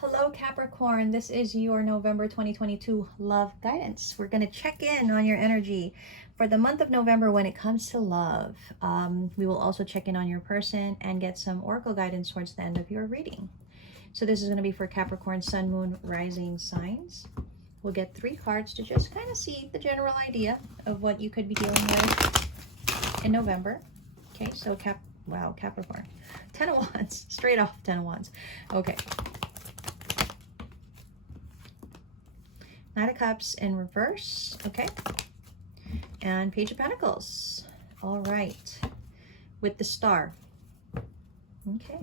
Hello Capricorn, this is your November 2022 love guidance. We're going to check in on your energy for the month of November when it comes to love. We will also check in on your person and get some oracle guidance towards the end of your reading. So this is going to be for Capricorn, Sun, Moon, Rising signs. We'll get 3 cards to just kind of see the general idea of what you could be dealing with in November. Okay, so Capricorn. 10 of Wands, straight off 10 of Wands. Okay. Knight of Cups in reverse, okay? And Page of Pentacles. All right, with the star. Okay,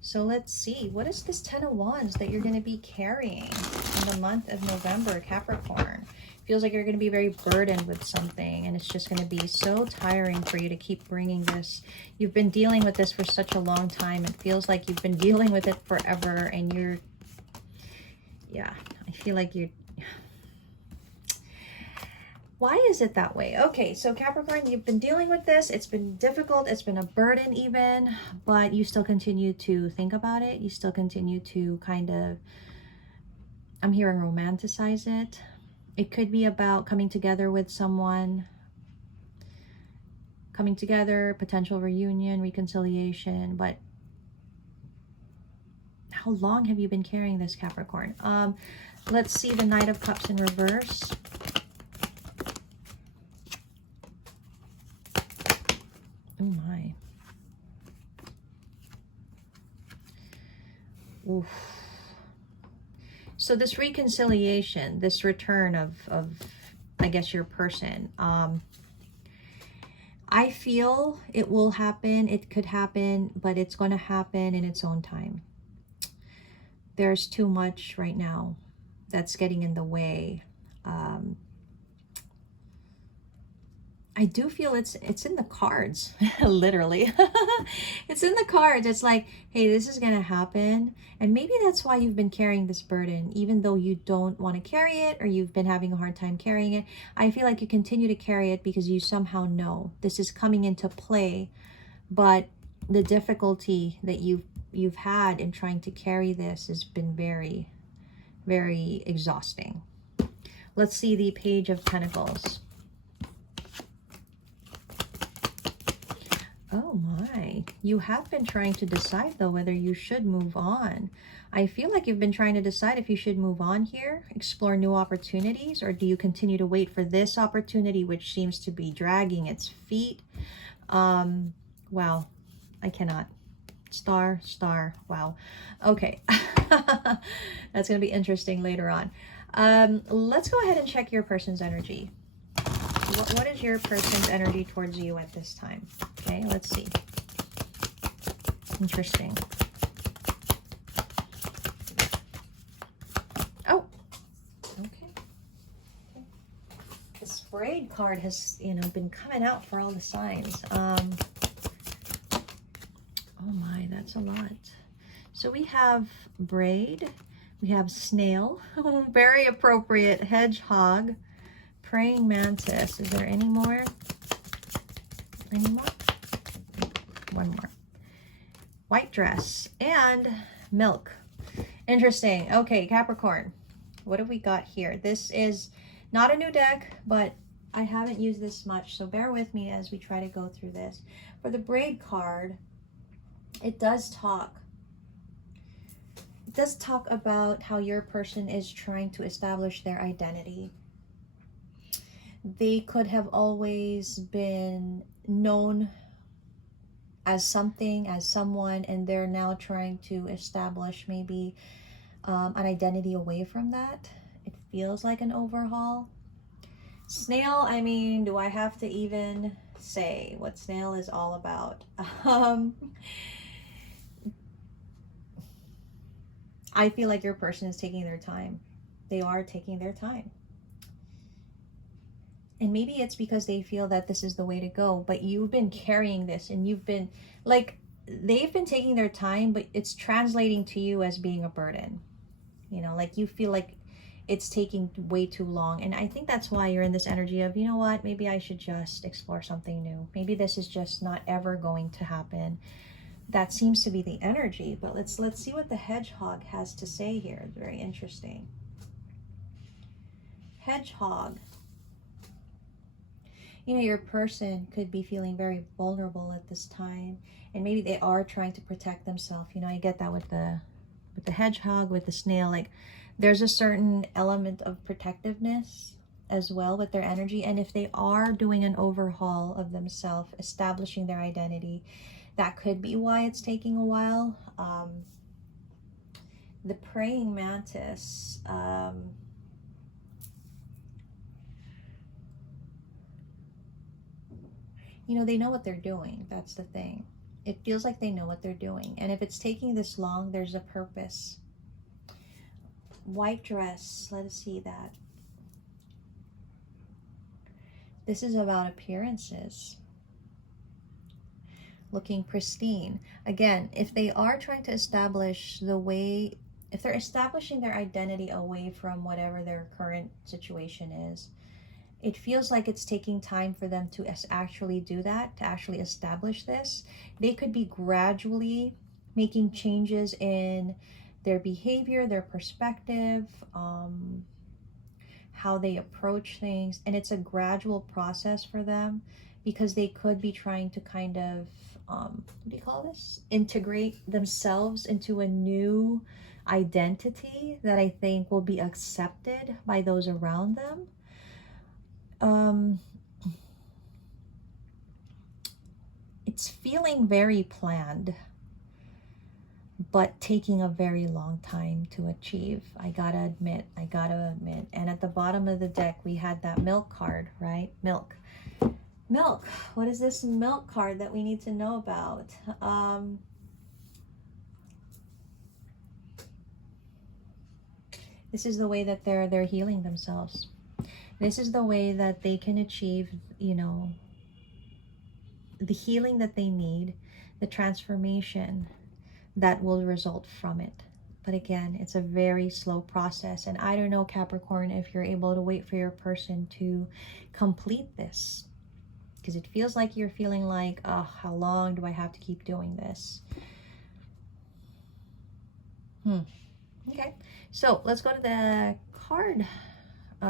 so let's see. What is this 10 of Wands that you're going to be carrying in the month of November, Capricorn? Feels like you're going to be very burdened with something, and it's just going to be so tiring for you to keep bringing this. You've been dealing with this for such a long time. It feels like you've been dealing with it forever, and you're, yeah, I feel like you're, why is it that way? Okay, so Capricorn, you've been dealing with this. It's been difficult. It's been a burden even, but you still continue to think about it. You still continue to kind of, I'm hearing romanticize it. It could be about coming together with someone, coming together, potential reunion, reconciliation, but how long have you been carrying this, Capricorn? Let's see the Knight of Cups in reverse. Oh my. Oof. So this reconciliation, this return of I guess your person, I feel it will happen. It could happen, but it's going to happen in its own time. There's too much right now that's getting in the way. I do feel it's in the cards, literally. It's in the cards. It's like, hey, this is going to happen. And maybe that's why you've been carrying this burden, even though you don't want to carry it or you've been having a hard time carrying it. I feel like you continue to carry it because you somehow know this is coming into play. But the difficulty that you've had in trying to carry this has been very, very exhausting. Let's see the Page of Pentacles. Oh my, you have been trying to decide though whether you should move on. I feel like you've been trying to decide if you should move on here, explore new opportunities, or do you continue to wait for this opportunity which seems to be dragging its feet? Wow, I cannot. Star, wow. Okay, that's going to be interesting later on. Let's go ahead and check your person's energy. What is your person's energy towards you at this time? Okay, let's see. Interesting. Oh, okay. The sprayed card has, been coming out for all the signs. Oh my, that's a lot. So we have braid, we have snail, very appropriate, hedgehog, praying mantis. Is there any more? Any more? One more. White dress and milk. Interesting. Okay, Capricorn. What have we got here? This is not a new deck, but I haven't used this much, so bear with me as we try to go through this. For the braid card, it does talk about how your person is trying to establish their identity. They could have always been known as something, as someone, and they're now trying to establish maybe an identity away from that. It feels like an overhaul. Snail, I mean, do I have to even say what snail is all about? I feel like your person is taking their time. They are taking their time. And maybe it's because they feel that this is the way to go, but you've been carrying this and you've been, like, they've been taking their time, but it's translating to you as being a burden. Like you feel like it's taking way too long. And I think that's why you're in this energy of, you know what, maybe I should just explore something new. Maybe this is just not ever going to happen. that seems to be the energy. But let's see what the hedgehog has to say here. It's very interesting. Hedgehog. You know, your person could be feeling very vulnerable at this time, and maybe they are trying to protect themselves. You know, I get that with the hedgehog, with the snail. Like, there's a certain element of protectiveness as well with their energy. And if they are doing an overhaul of themselves, establishing their identity, that could be why it's taking a while. The praying mantis, you know, they know what they're doing. That's the thing. It feels like they know what they're doing. And if it's taking this long, there's a purpose. White dress, let us see that. This is about appearances. Looking pristine. Again, if they are trying to establish the way, if they're establishing their identity away from whatever their current situation is, it feels like it's taking time for them to actually do that, to actually establish this. They could be gradually making changes in their behavior, their perspective, how they approach things. And it's a gradual process for them, because they could be trying to kind of, what do you call this? Integrate themselves into a new identity that I think will be accepted by those around them. It's feeling very planned, but taking a very long time to achieve. I gotta admit. And at the bottom of the deck, we had that milk card, right? Milk. What is this milk card that we need to know about? This is the way that they're healing themselves. This is the way that they can achieve, you know, the healing that they need, the transformation that will result from it. But again, it's a very slow process. And I don't know, Capricorn, if you're able to wait for your person to complete this, because it feels like you're feeling like, oh, how long do I have to keep doing this? Okay, so let's go to the card,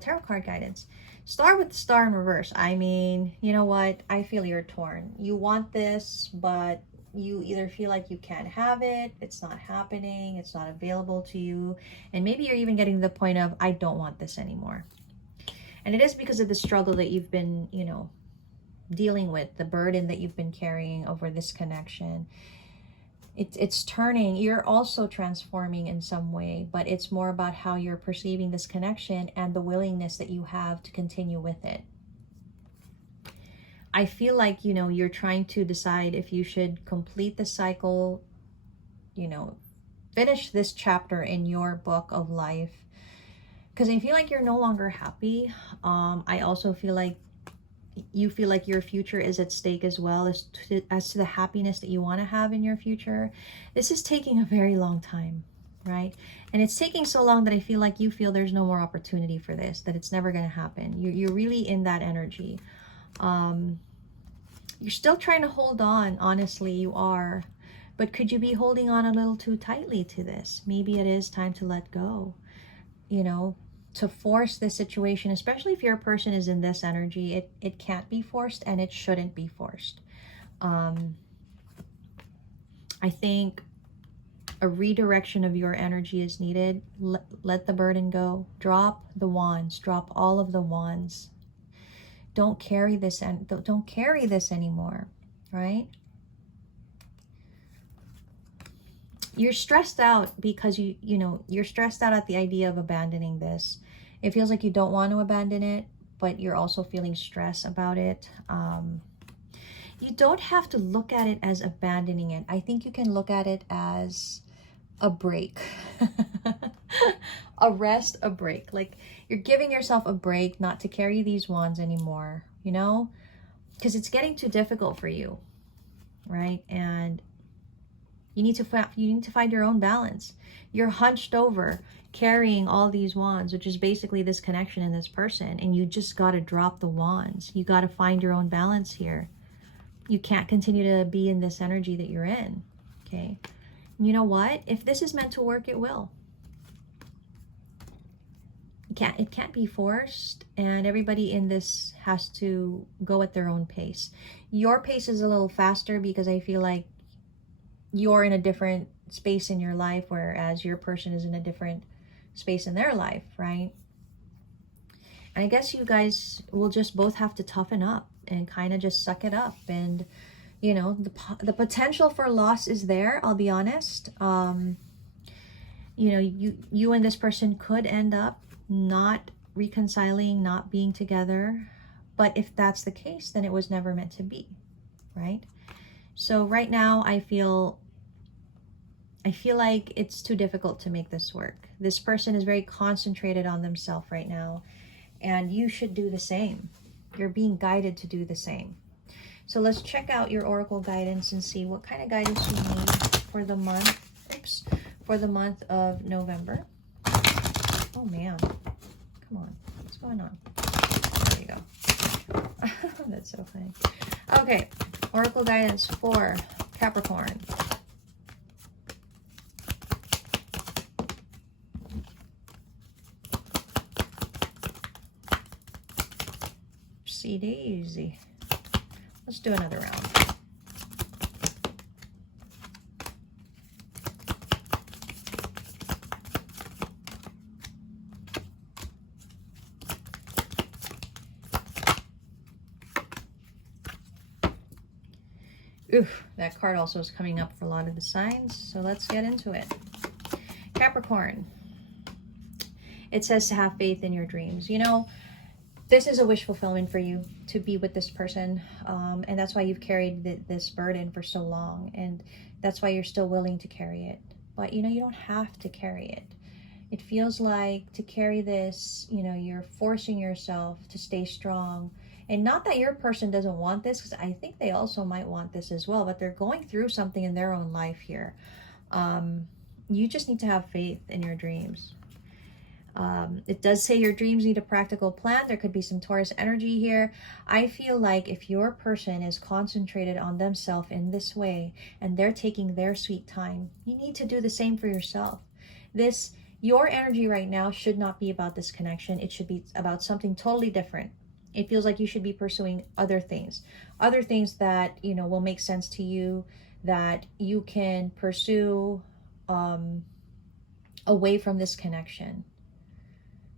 tarot card guidance. Star with the star in reverse. I mean, you know what? I feel you're torn. You want this, but you either feel like you can't have it, it's not happening, it's not available to you, and maybe you're even getting to the point of, I don't want this anymore. And it is because of the struggle that you've been, you know, dealing with, the burden that you've been carrying over this connection. It's turning. You're also transforming in some way, but it's more about how you're perceiving this connection and the willingness that you have to continue with it. I feel like, you know, you're trying to decide if you should complete the cycle, you know, finish this chapter in your book of life, because I feel like you're no longer happy. I also feel like you feel like your future is at stake as well, as to the happiness that you want to have in your future. This is taking a very long time, right? And it's taking so long that I feel like you feel there's no more opportunity for this, that it's never going to happen. You're really in that energy. You're still trying to hold on, honestly, you are. But could you be holding on a little too tightly to this? Maybe it is time to let go, you know, to force this situation, especially if your person is in this energy. It can't be forced, and it shouldn't be forced. I think a redirection of your energy is needed. Let the burden go. Drop the wands. Drop all of the wands. Don't carry this, and don't carry this anymore, right? You're stressed out because you know, you're stressed out at the idea of abandoning this. It feels like you don't want to abandon it, but you're also feeling stress about it. You don't have to look at it as abandoning it. I think you can look at it as a break. A rest, a break. Like, you're giving yourself a break not to carry these wands anymore, you know, because it's getting too difficult for you, right? And you need to find your own balance. You're hunched over carrying all these wands, which is basically this connection in this person, and you just got to drop the wands. You got to find your own balance here. You can't continue to be in this energy that you're in. Okay. You know what? If this is meant to work, it will. It can't be forced, and everybody in this has to go at their own pace. Your pace is a little faster because I feel like you're in a different space in your life, whereas your person is in a different space in their life, right? And I guess you guys will just both have to toughen up and kind of just suck it up. And you know, the potential for loss is there, I'll be honest. You know, you and this person could end up not reconciling, not being together. But if that's the case, then it was never meant to be, right? So right now I feel like it's too difficult to make this work. This person is very concentrated on themselves right now, and you should do the same. You're being guided to do the same. So let's check out your oracle guidance and see what kind of guidance you need for the month. Oops, for the month of November. Oh man, come on, what's going on? There you go. That's so funny. Okay, oracle guidance for Capricorn. Daisy. Let's do another round. Oof, that card also is coming up for a lot of the signs, so let's get into it. Capricorn. It says to have faith in your dreams. You know, this is a wish fulfillment for you to be with this person, and that's why you've carried this burden for so long, and that's why you're still willing to carry it. But you know, you don't have to carry it. It feels like to carry this, you know, you're forcing yourself to stay strong. And not that your person doesn't want this, because I think they also might want this as well, but they're going through something in their own life here. You just need to have faith in your dreams. It does say your dreams need a practical plan. There could be some Taurus energy here. I feel like if your person is concentrated on themselves in this way and they're taking their sweet time, you need to do the same for yourself. Your energy right now should not be about this connection. It should be about something totally different. It feels like you should be pursuing other things that, you know, will make sense to you, that you can pursue away from this connection.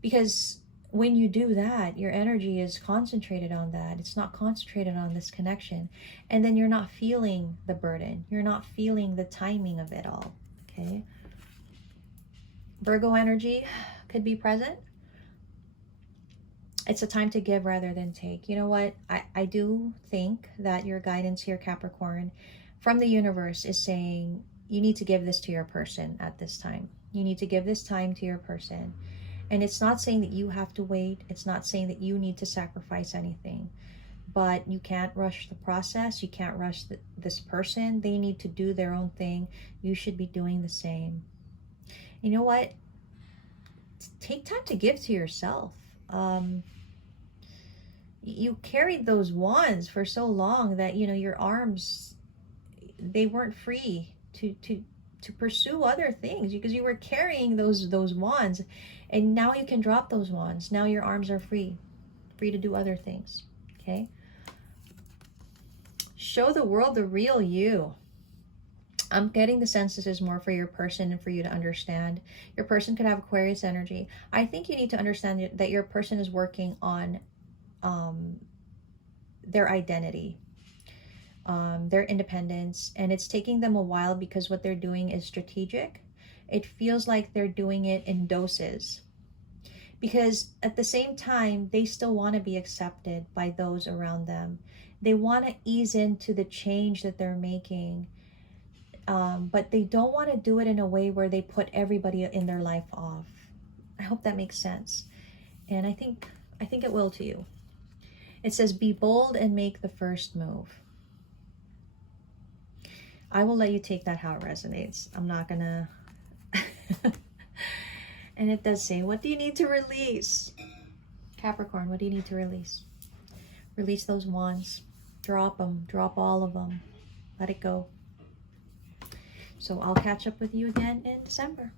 Because when you do that, your energy is concentrated on that. It's not concentrated on this connection. And then you're not feeling the burden. You're not feeling the timing of it all. Okay. Virgo energy could be present. It's a time to give rather than take. You know what? I do think that your guidance here, Capricorn, from the universe is saying you need to give this to your person at this time. You need to give this time to your person. And it's not saying that you have to wait. It's not saying that you need to sacrifice anything. But you can't rush the process. You can't rush this person. They need to do their own thing. You should be doing the same. You know what? Take time to give to yourself. You carried those wands for so long that, you know, your arms, they weren't free to pursue other things because you were carrying those wands, and now you can drop those wands. Now your arms are free to do other things. Okay. Show the world the real you. I'm getting the sense this is more for your person and for you to understand. Your person could have Aquarius energy. I think you need to understand that your person is working on their identity, their independence, and it's taking them a while because what they're doing is strategic. It feels like they're doing it in doses because at the same time, they still want to be accepted by those around them. They want to ease into the change that they're making. But they don't want to do it in a way where they put everybody in their life off. I hope that makes sense. And I think it will to you. It says, be bold and make the first move. I will let you take that how it resonates. I'm not gonna. And it does say, what do you need to release? Capricorn, what do you need to release? Release those wands. Drop them. Drop all of them. Let it go. So I'll catch up with you again in December.